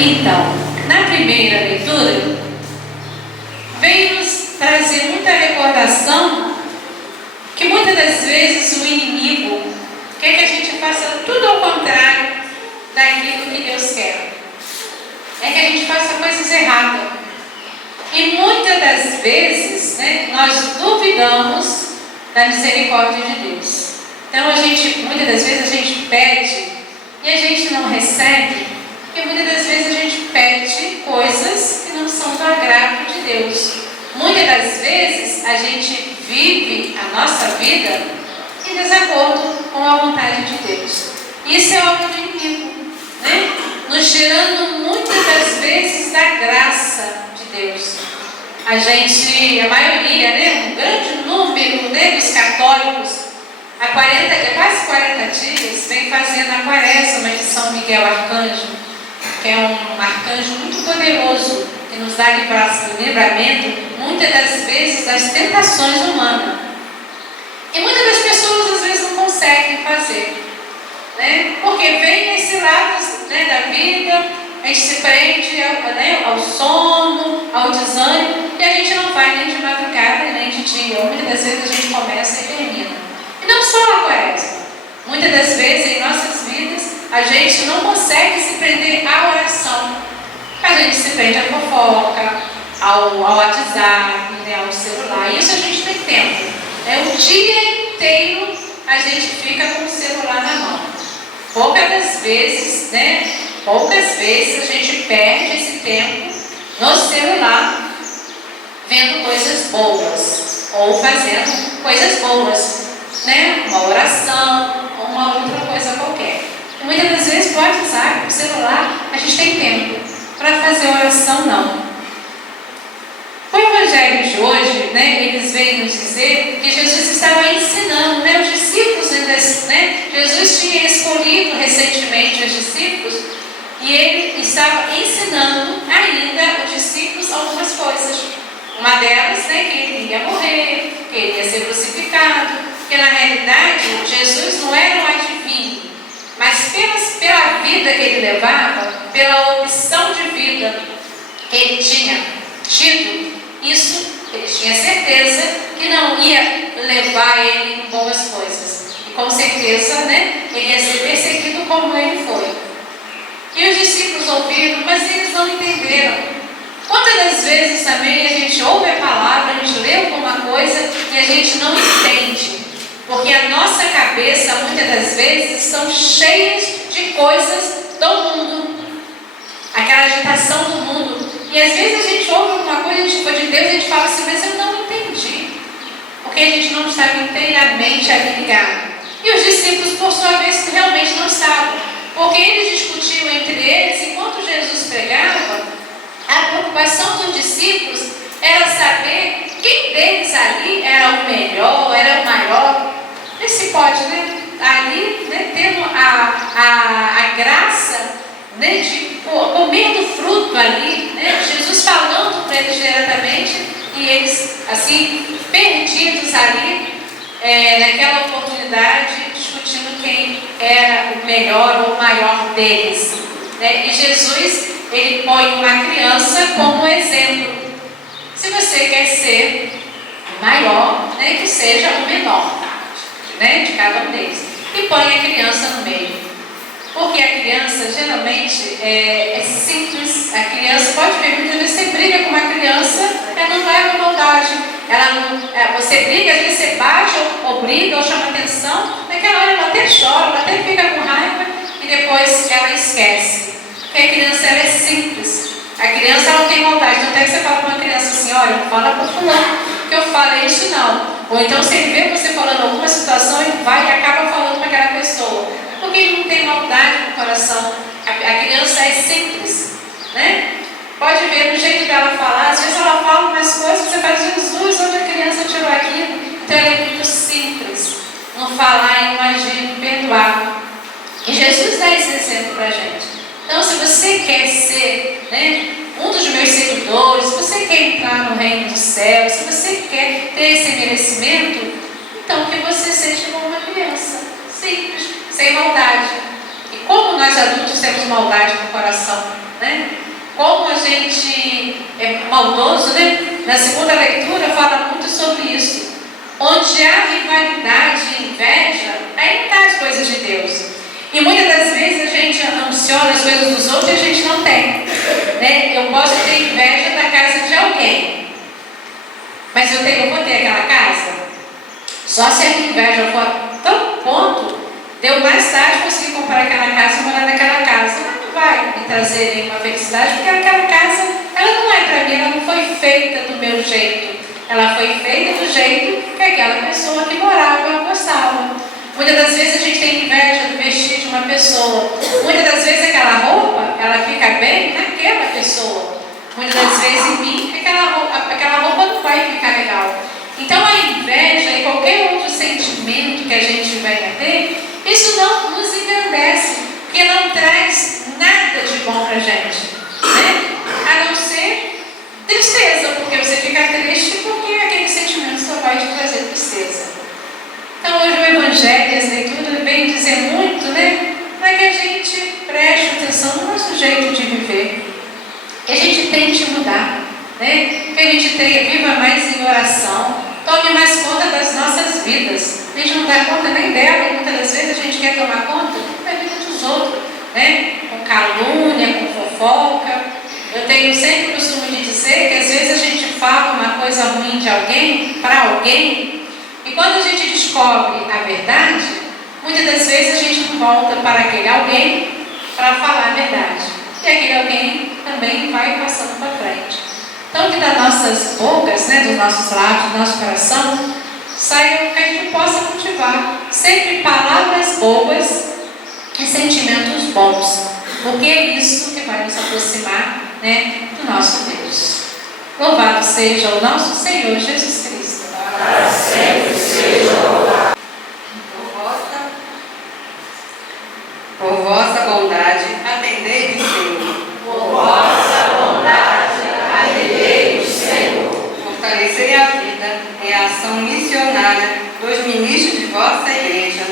Então, na primeira leitura, veio nos trazer muita recordação que muitas das vezes o inimigo quer que a gente faça tudo ao contrário daquilo que Deus quer. É que a gente faça coisas erradas. E muitas das vezes, nós duvidamos da misericórdia de Deus. Então, muitas das vezes a gente pede e a gente não recebe, porque muitas das vezes a gente pede coisas que não são do agrado de Deus. Muitas das vezes a gente vive a nossa vida em desacordo com a vontade de Deus. Isso é obra do inimigo, nos tirando muitas das vezes da graça de Deus. A maioria, um grande número dos católicos, há quase 40 dias, vem fazendo a quaresma de São Miguel Arcanjo, que é um arcanjo muito poderoso, que nos dá livramento, muitas das vezes, das tentações humanas. E muitas das pessoas, às vezes, não conseguem fazer, porque vem esse lado da vida, a gente se prende ao sono, ao desânimo, e a gente não faz nem de madrugada, nem de dia. Muitas das vezes a gente começa e termina. E não só a quaresma. Muitas das vezes em nossas vidas, a gente não consegue se prender à oração. A gente se prende à fofoca, ao WhatsApp, ao celular. Isso a gente tem tempo. O dia inteiro a gente fica com o celular na mão. Poucas vezes a gente perde esse tempo no celular vendo coisas boas ou fazendo coisas boas, uma oração ou uma outra coisa qualquer. E muitas das vezes pode usar o celular, a gente tem tempo para fazer oração, não. O Evangelho de hoje, eles vêm nos dizer que Jesus estava ensinando, os discípulos, Jesus tinha escolhido recentemente os discípulos e ele estava ensinando ainda os discípulos algumas coisas. Uma delas, que ele ia morrer, que ele ia ser crucificado, porque na realidade Jesus não era um adivinho, mas pela vida que ele levava, pela opção de vida que ele tinha tido, isso ele tinha certeza que não ia levar ele em boas coisas. E com certeza, ele ia ser perseguido como ele foi. E os discípulos ouviram, mas eles não entenderam. Quantas das vezes também a gente ouve a palavra, a gente lê alguma coisa e a gente não entende? Porque a nossa cabeça, muitas das vezes, estão cheias de coisas do mundo. Aquela agitação do mundo. E às vezes a gente ouve alguma coisa de Deus e a gente fala assim, mas eu não entendi. Porque a gente não estava inteiramente ali ligado. E os discípulos, por sua vez, realmente não estavam. Porque eles discutiam entre eles, enquanto Jesus pregava, a preocupação dos discípulos era saber quem deles ali era o melhor, era o maior. Vê se pode, ali, tendo a graça, de comer do fruto ali, Jesus falando para eles diretamente, e eles, assim, perdidos ali, naquela oportunidade, discutindo quem era o melhor ou o maior deles. E Jesus, ele põe uma criança como exemplo. Se você quer ser maior, que seja o menor, de cada um deles. E põe a criança no meio. Porque a criança, geralmente, é simples. A criança, pode ver, muitas vezes você briga com uma criança, ela não leva maldade. Você briga, às vezes você bate ou briga ou chama atenção, naquela hora ela até chora, ela até fica com raiva e depois ela esquece. Porque a criança, ela é simples. A criança, ela não tem maldade. Não tem que você fala para uma criança assim, olha, não fala para fulano que eu falei isso não. Ou então você vê você falando alguma situação e vai e acaba falando para aquela pessoa. Porque ele não tem maldade no coração. A criança é simples, Pode ver no jeito dela falar. Às vezes ela fala umas coisas que você fala, Jesus, onde a criança tirou aquilo? Então ela é muito simples no falar e no agir, no perdoar. E Jesus dá esse exemplo para a gente. Então, se você quer ser um dos meus seguidores, se você quer entrar no reino dos céus, se você quer ter esse merecimento, então que você seja como uma criança, simples, sem maldade. E como nós adultos temos maldade no coração, né? Como a gente é maldoso, né? Na segunda leitura fala muito sobre isso. Onde há rivalidade e inveja, aí não está as coisas de Deus. E muitas das vezes a gente ambiciona as coisas dos outros e a gente não tem, né? Eu posso ter inveja da casa de alguém, mas eu vou ter aquela casa. Só se a minha inveja for tão ponto de eu mais tarde conseguir comprar aquela casa e morar naquela casa. Ela não vai me trazer nenhuma felicidade, porque aquela casa, ela não é para mim, ela não foi feita do meu jeito. Ela foi feita do jeito que aquela pessoa que morava gostava. Muitas das vezes a gente tem inveja do vestir de uma pessoa. Muitas das vezes aquela roupa, ela fica bem naquela pessoa. Muitas das vezes em mim, aquela roupa não vai ficar legal. Então a inveja e qualquer outro sentimento que a gente venha a ter, isso não nos engrandece, porque não traz nada de bom para a gente, né? A não ser tristeza, porque você fica triste porque aquele sentimento só vai te trazer tristeza. Então hoje o Evangelho e as leituras vêm dizer muito, né? Para que a gente preste atenção no nosso jeito de viver, que a gente tente mudar, né? Que a gente viva mais em oração, tome mais conta das nossas vidas. A gente não dá conta nem dela, e muitas das vezes a gente quer tomar conta da vida dos outros, né? Com calúnia, com fofoca. Eu tenho sempre o costume de dizer que às vezes a gente fala uma coisa ruim de alguém, para alguém, e quando a gente descobre a verdade, muitas das vezes a gente não volta para aquele alguém para falar a verdade. E aquele alguém também vai passando para frente. Então que das nossas bocas, né, dos nossos lábios, do nosso coração, saia que a gente possa cultivar sempre palavras boas e sentimentos bons. Porque é isso que vai nos aproximar, né, do nosso Deus. Louvado seja o nosso Senhor Jesus Cristo. Para sempre seja louvado. Por vossa bondade, atendei-nos, Senhor. Por vossa bondade, atendei-nos, Senhor. Fortalecei a vida em ação missionária dos ministros de vossa Igreja,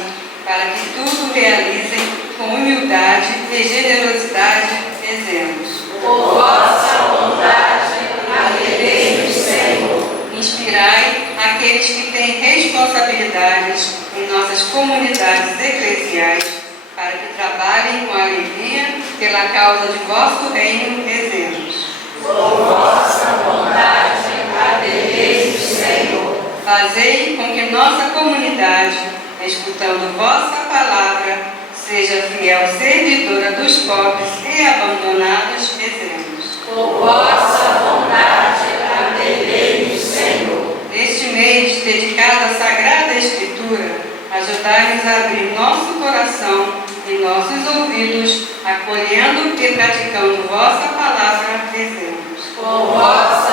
para que tudo realizem com humildade e generosidade, dizemos. Por vossa bondade, atendei-nos, Senhor. Inspirai aqueles que têm responsabilidades em nossas comunidades eclesiais, para que trabalhem com alegria pela causa de vosso reino, dizemos. Por vossa bondade, atendei-nos, Senhor. Fazei com que nossa comunidade, escutando vossa palavra, seja fiel servidora dos pobres e abandonados, dizemos. Por vossa bondade, atendei-nos, Senhor. Neste mês dedicado à Sagrada Escritura, ajudai-nos a abrir nosso coração e nossos ouvidos, acolhendo e praticando vossa palavra, dizemos. Por vossa